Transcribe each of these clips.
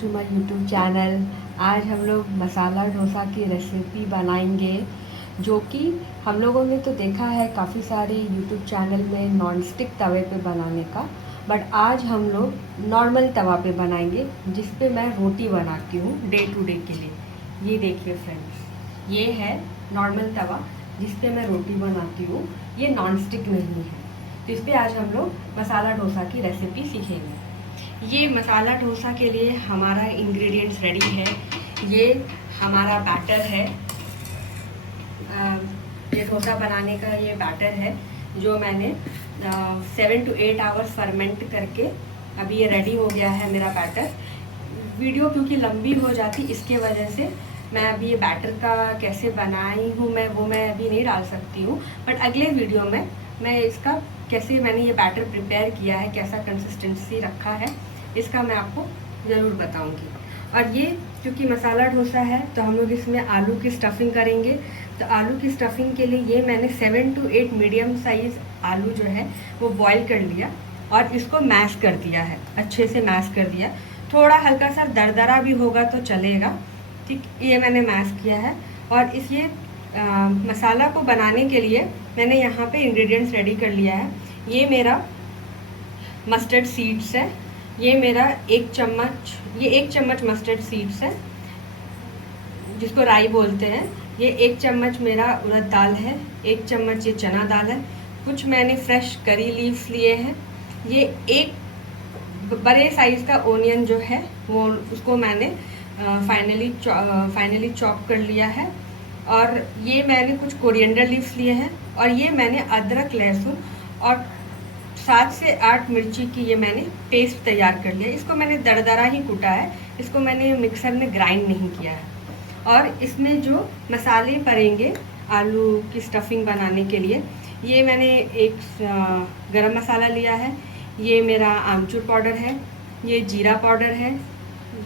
To my YouTube channel. आज हम लोग मसाला डोसा की रेसिपी बनाएंगे, जो कि हम लोगों ने तो देखा है काफ़ी सारे यूट्यूब चैनल में नॉन स्टिक तवे पे बनाने का, बट आज हम लोग नॉर्मल तवा पे बनाएंगे जिस पे मैं रोटी बनाती हूँ डे टू डे के लिए। ये देखिए फ्रेंड्स, ये है नॉर्मल तवा जिस पे मैं रोटी बनाती हूँ। ये नॉन स्टिक नहीं है, तो इस पर आज हम लोग मसाला डोसा की रेसिपी सीखेंगे। ये मसाला डोसा के लिए हमारा इंग्रेडिएंट्स रेडी है। ये हमारा बैटर है, ये डोसा बनाने का ये बैटर है जो मैंने 7 to 8 आवर्स फर्मेंट करके अभी ये रेडी हो गया है मेरा बैटर। वीडियो क्योंकि लंबी हो जाती इसके वजह से मैं अभी ये बैटर का कैसे बनाई हूँ मैं अभी नहीं डाल सकती हूँ, बट अगले वीडियो में मैं इसका कैसे मैंने ये बैटर प्रिपेयर किया है, कैसा कंसिस्टेंसी रखा है, इसका मैं आपको ज़रूर बताऊंगी। और ये क्योंकि मसाला डोसा है तो हम लोग इसमें आलू की स्टफिंग करेंगे। तो आलू की स्टफिंग के लिए ये मैंने 7 to 8 मीडियम साइज़ आलू जो है वो बॉईल कर लिया और इसको मैश कर दिया है, अच्छे से मैश कर दिया। थोड़ा हल्का सा दरदरा भी होगा तो चलेगा, ठीक। ये मैंने मैश किया है और इस ये मसाला को बनाने के लिए मैंने यहाँ पे इंग्रेडिएंट्स रेडी कर लिया है। ये मेरा मस्टर्ड सीड्स है, ये मेरा 1 चम्मच मस्टर्ड सीड्स है जिसको राई बोलते हैं। ये 1 चम्मच मेरा उड़द दाल है, 1 चम्मच ये चना दाल है। कुछ मैंने फ्रेश करी लीव्स लिए हैं। ये एक बड़े साइज़ का ओनियन जो है वो उसको मैंने फाइनली चॉप कर लिया है। और ये मैंने कुछ कोरिएंडर लीव्स लिए हैं और ये मैंने अदरक लहसुन और 7 से 8 मिर्ची की ये मैंने पेस्ट तैयार कर लिया। इसको मैंने दरदरा ही कूटा है, इसको मैंने मिक्सर में ग्राइंड नहीं किया है। और इसमें जो मसाले पड़ेंगे आलू की स्टफिंग बनाने के लिए, ये मैंने एक गरम मसाला लिया है, ये मेरा आमचूर पाउडर है, ये जीरा पाउडर है,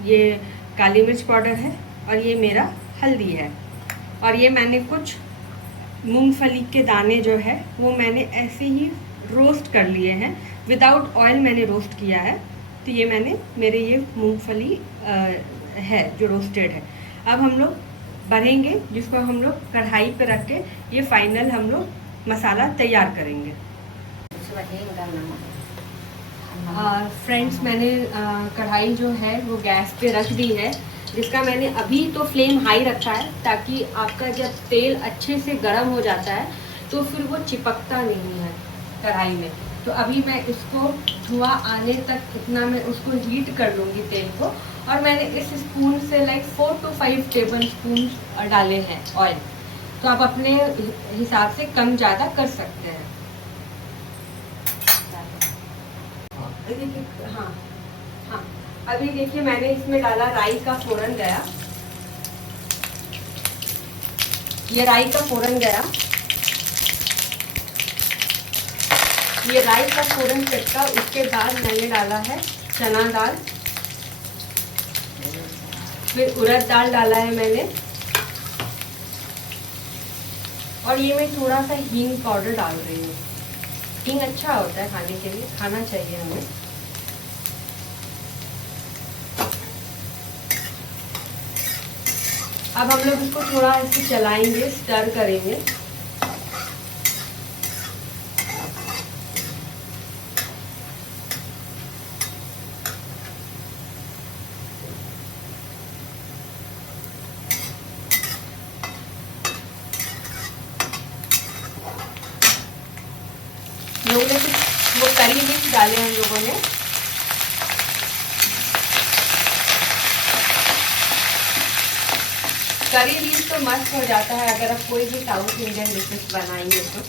ये काली मिर्च पाउडर है और ये मेरा हल्दी है। और ये मैंने कुछ मूंगफली के दाने जो है वो मैंने ऐसे ही रोस्ट कर लिए हैं, विदाउट ऑयल मैंने रोस्ट किया है। तो ये मैंने मेरे ये मूंगफली है जो रोस्टेड है। अब हम लोग भरेंगे जिसको हम लोग कढ़ाई पे रख के ये फाइनल हम लोग मसाला तैयार करेंगे। फ्रेंड्स, मैंने कढ़ाई जो है वो गैस पे रख दी है, जिसका मैंने अभी तो फ्लेम हाई रखा है ताकि आपका जब तेल अच्छे से गर्म हो जाता है तो फिर वो चिपकता नहीं है कढ़ाई में। तो अभी मैं इसको धुआं आने तक इतना मैं उसको हीट कर लूँगी तेल को। और मैंने इस स्पून से 4 to 5 टेबल स्पून डाले हैं ऑयल, तो आप अपने हिसाब से कम ज़्यादा कर सकते हैं। हाँ, अभी देखिए मैंने इसमें डाला राई का फोरन गया, ये राई का फोरन गया, ये राई का फोरन चटका। उसके बाद मैंने डाला है चना दाल, फिर उड़द दाल डाला है मैंने, और ये मैं थोड़ा सा हींग पाउडर डाल रही हूँ। हींग अच्छा होता है खाने के लिए, खाना चाहिए हमें। अब हम लोग इसको थोड़ा ऐसे चलाएंगे, स्टर करेंगे। लोगों ने वो करी लीव्स डाले हम लोगों ने। करी लीव्स तो मस्त हो जाता है अगर आप कोई भी साउथ इंडियन डिशेस बनाएंगे तो।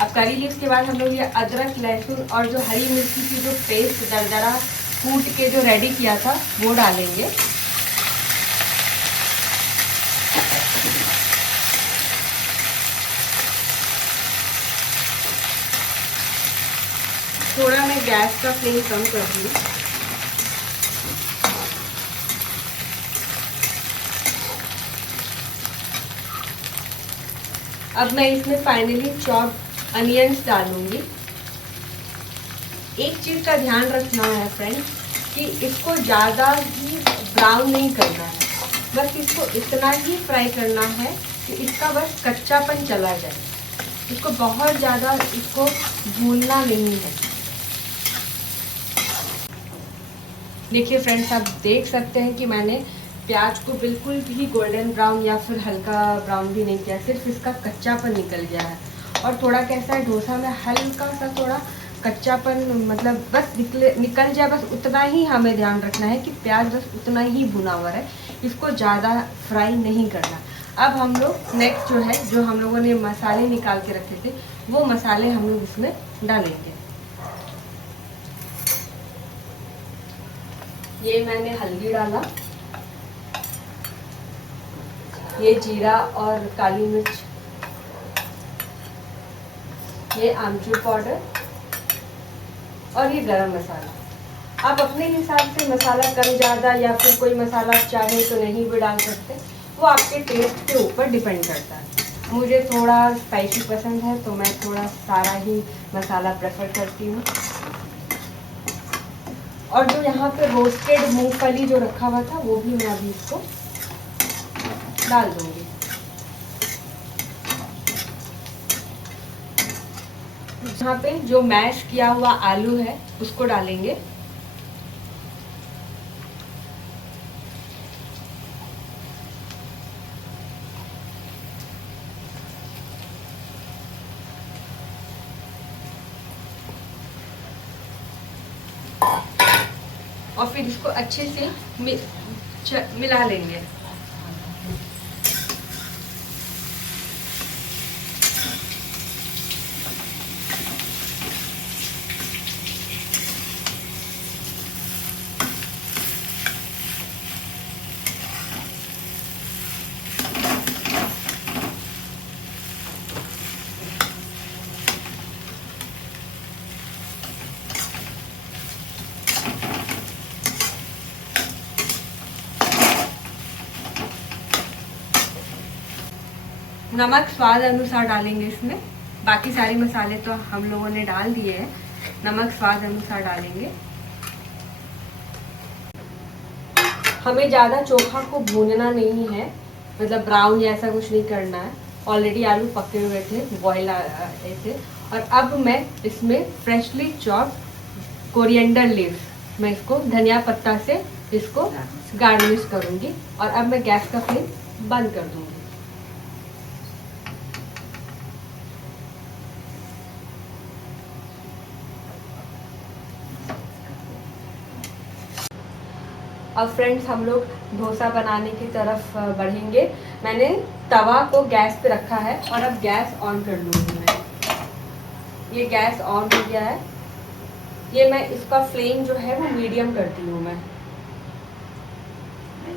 अब करी लीव्स के बाद हम लोग ये अदरक लहसुन और जो हरी मिर्ची की जो पेस्ट दरदरा कूट के जो रेडी किया था वो डालेंगे। थोड़ा मैं गैस का फ्लेम कम कर दूँ। अब मैं इसमें फाइनली चॉप्ड अनियंस डालूंगी। एक चीज़ का ध्यान रखना है फ्रेंड्स, कि इसको ज़्यादा ही ब्राउन नहीं करना है, बस इसको इतना ही फ्राई करना है कि इसका बस कच्चापन चला जाए। इसको बहुत ज़्यादा इसको भूनना नहीं है। देखिए फ्रेंड्स, आप देख सकते हैं कि मैंने प्याज को बिल्कुल भी गोल्डन ब्राउन या फिर हल्का ब्राउन भी नहीं किया, सिर्फ इसका कच्चापन निकल गया है। और थोड़ा कैसा है, डोसा में हल्का सा थोड़ा कच्चापन मतलब बस निकल जाए, बस उतना ही हमें ध्यान रखना है कि प्याज बस उतना ही भुना हुआ है, इसको ज़्यादा फ्राई नहीं करना। अब हम लोग नेक्स्ट जो है, जो हम लोगों ने मसाले निकाल के रखे थे, वो मसाले हम लोग इसमें डालेंगे। ये मैंने हल्दी डाला, ये जीरा और काली मिर्च, ये आमचूर पाउडर और ये गरम मसाला। आप अपने हिसाब से मसाला कम ज़्यादा या फिर कोई मसाला चाहे तो नहीं भी डाल सकते, वो आपके टेस्ट के ऊपर डिपेंड करता है। मुझे थोड़ा स्पाइसी पसंद है तो मैं थोड़ा सारा ही मसाला प्रेफर करती हूँ। और जो यहाँ पे रोस्टेड मूंगफली जो रखा हुआ था, वो भी मैं अभी इसको डाल दूंगी। यहाँ पे जो मैश किया हुआ आलू है उसको डालेंगे। और फिर इसको अच्छे से मिला लेंगे। नमक स्वाद अनुसार डालेंगे इसमें, बाकी सारे मसाले तो हम लोगों ने डाल दिए हैं, नमक स्वाद अनुसार डालेंगे। हमें ज़्यादा चोखा को भूनना नहीं है, मतलब ब्राउन या ऐसा कुछ नहीं करना है। ऑलरेडी आलू पके हुए थे, बॉयल ऐसे। और अब मैं इसमें फ्रेशली चॉप्ड कोरिएंडर लीव्स, मैं इसको धनिया पत्ता से इसको गार्निश करूँगी। और अब मैं गैस का फ्लेम बंद कर दूँगी। अब फ्रेंड्स, हम लोग डोसा बनाने की तरफ बढ़ेंगे। मैंने तवा को गैस पे रखा है और अब गैस ऑन कर लूँगी मैं। ये गैस ऑन हो गया है। ये मैं इसका फ्लेम जो है वो मीडियम करती हूँ मैं,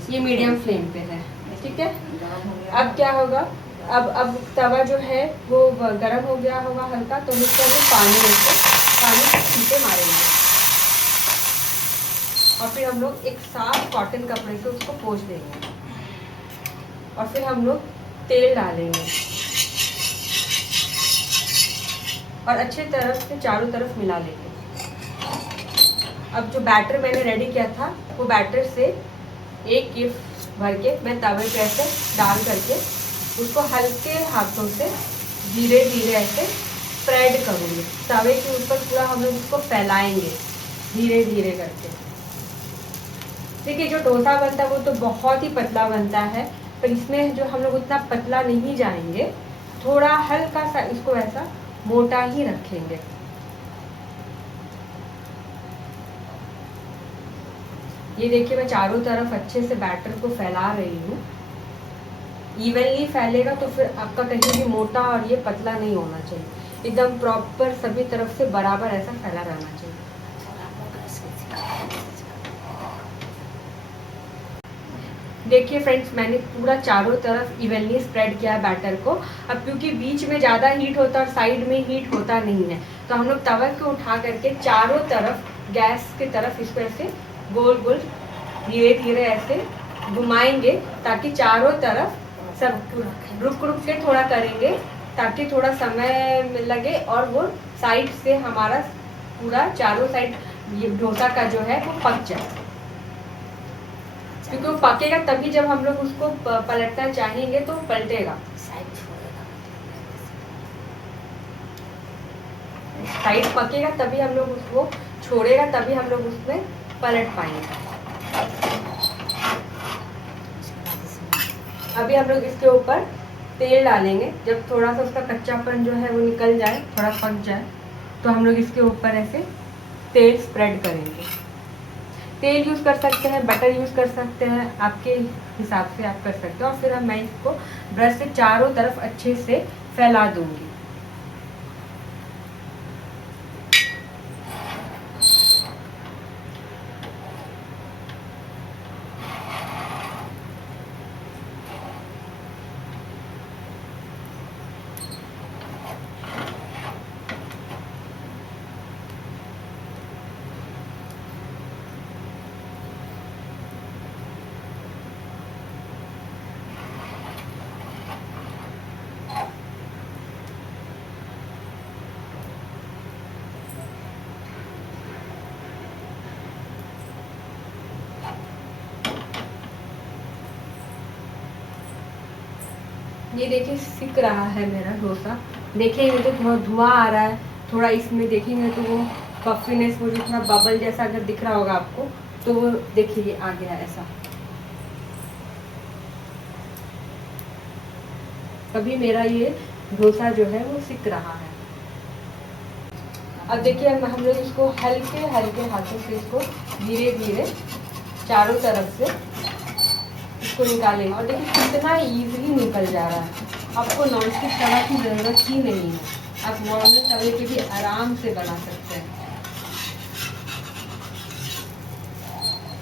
ये मीडियम फ्लेम पे है, ठीक है। अब क्या होगा, अब तवा जो है वो गर्म हो गया होगा हल्का, तो इसको हमें पानी छींटे मारेंगे। और फिर हम लोग एक साफ कॉटन कपड़े से उसको पोंछ देंगे। और फिर हम लोग तेल डालेंगे और अच्छे तरफ से चारों तरफ मिला लेंगे। अब जो बैटर मैंने रेडी किया था, वो बैटर से एक गिफ भर के मैं तवे पे ऐसे डाल करके उसको हल्के हाथों से धीरे धीरे ऐसे स्प्रेड करूँगी। तवे के ऊपर पूरा हम लोग उसको फैलाएंगे धीरे धीरे करके। देखिए, जो डोसा बनता है वो तो बहुत ही पतला बनता है, पर इसमें जो हम लोग उतना पतला नहीं जाएंगे, थोड़ा हल्का सा इसको ऐसा मोटा ही रखेंगे। ये देखिए, मैं चारों तरफ अच्छे से बैटर को फैला रही हूँ। इवनली फैलेगा तो फिर आपका कहीं भी मोटा और ये पतला नहीं होना चाहिए, एकदम प्रॉपर सभी तरफ से बराबर ऐसा फैला रहना चाहिए। देखिए फ्रेंड्स, मैंने पूरा चारों तरफ इवनली स्प्रेड किया है बैटर को। अब क्योंकि बीच में ज़्यादा हीट होता है और साइड में हीट होता नहीं है, तो हम लोग तवा को उठा करके चारों तरफ गैस की तरफ इसको ऐसे गोल गोल धीरे धीरे ऐसे घुमाएंगे, ताकि चारों तरफ सब रुक रुक के थोड़ा करेंगे, ताकि थोड़ा समय लगे और वो साइड से हमारा पूरा चारों साइड ये डोसा का जो है वो पक जाए, क्योंकि वो पकेगा तभी जब हम लोग उसको पलटना चाहेंगे तो पलटेगा। साइड पकेगा तभी हम लोग उसको छोड़ेगा, तभी हम लोग उसमें पलट पाएंगे। अभी हम लोग इसके ऊपर तेल डालेंगे। जब थोड़ा सा उसका कच्चापन जो है वो निकल जाए, थोड़ा पक जाए, तो हम लोग इसके ऊपर ऐसे तेल स्प्रेड करेंगे। तेल यूज़ कर सकते हैं, बटर यूज़ कर सकते हैं, आपके हिसाब से आप कर सकते हो। और फिर मैं इसको ब्रश से चारों तरफ अच्छे से फैला दूंगी। ये देखिए सिक रहा है मेरा डोसा। देखेंगे तो थोड़ा धुआं आ रहा है, थोड़ा इसमें देखेंगे तो वो पफीनेस, वो जो थोड़ा बबल जैसा अगर दिख रहा होगा आपको, तो वो देखिए आ गया ऐसा। अभी मेरा ये डोसा जो है वो सिक रहा है। अब देखिए हम लोग इसको हल्के हल्के हाथों से इसको धीरे धीरे चारों तरफ से इसको निकालेंगे। और देखिए कितना इजीली निकल जा रहा है। आपको नॉनस्टिक तवा की ज़रूरत ही नहीं है, आप नॉर्मल तवे पे भी आराम से बना सकते हैं।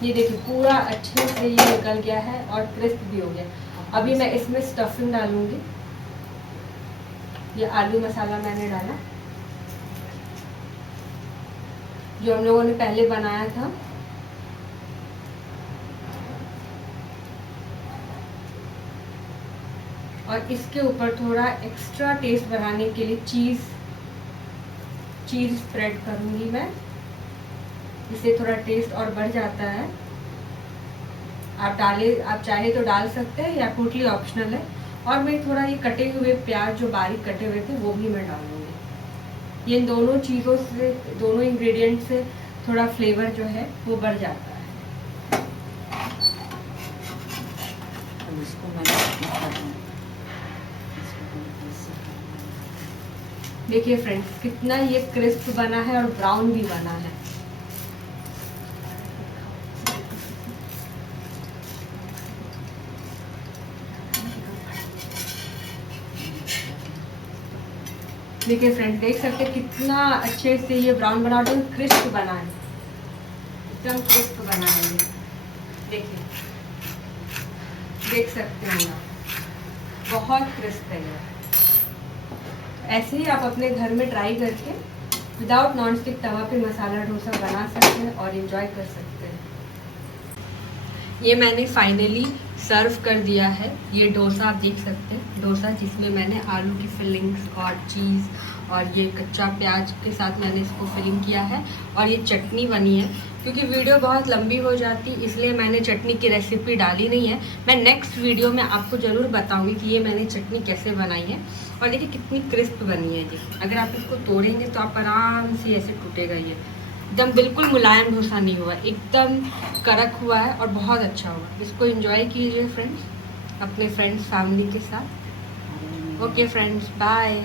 ये देखिए पूरा अच्छे से ये निकल गया है और क्रिस्प भी हो गया। अभी मैं इसमें स्टफिंग डालूंगी। ये आलू मसाला मैंने डाला जो हम लोगों ने पहले बनाया था। और इसके ऊपर थोड़ा एक्स्ट्रा टेस्ट बढ़ाने के लिए चीज़ स्प्रेड करूँगी मैं। इससे थोड़ा टेस्ट और बढ़ जाता है। आप चाहे तो डाल सकते हैं या टोटली ऑप्शनल है। और मैं थोड़ा ये कटे हुए प्याज जो बारीक कटे हुए थे वो भी मैं डालूँगी। ये इन दोनों चीज़ों से, दोनों इंग्रेडिएंट से थोड़ा फ्लेवर जो है वो बढ़ जाता है। देखिए फ्रेंड्स कितना ये क्रिस्प बना है और ब्राउन भी बना है। देखिए फ्रेंड्स देख सकते हैं कितना अच्छे से ये ब्राउन बना और क्रिस्प बना है, एकदम क्रिस्प बना है ये। देखिए देख सकते हैं आप, बहुत क्रिस्प है ये। ऐसे ही आप अपने घर में ट्राई करके विदाउट नॉनस्टिक तवा पे मसाला डोसा बना सकते हैं और एंजॉय कर सकते हैं। ये मैंने फाइनली सर्व कर दिया है। ये डोसा आप देख सकते हैं, डोसा जिसमें मैंने आलू की फिलिंग्स और चीज़ और ये कच्चा प्याज के साथ मैंने इसको फिलिंग किया है। और ये चटनी बनी है। क्योंकि वीडियो बहुत लंबी हो जाती इसलिए मैंने चटनी की रेसिपी डाली नहीं है। मैं नेक्स्ट वीडियो में आपको ज़रूर बताऊंगी कि ये मैंने चटनी कैसे बनाई है। और देखिए कितनी क्रिस्प बनी है जी। अगर आप इसको तोड़ेंगे तो आप आराम से ऐसे टूटेगा। ये एकदम बिल्कुल मुलायम डोसा नहीं हुआ, एकदम कड़क हुआ है और बहुत अच्छा हुआ। इसको एंजॉय कीजिए फ्रेंड्स, अपने फ्रेंड्स फैमिली के साथ। Okay friends, bye.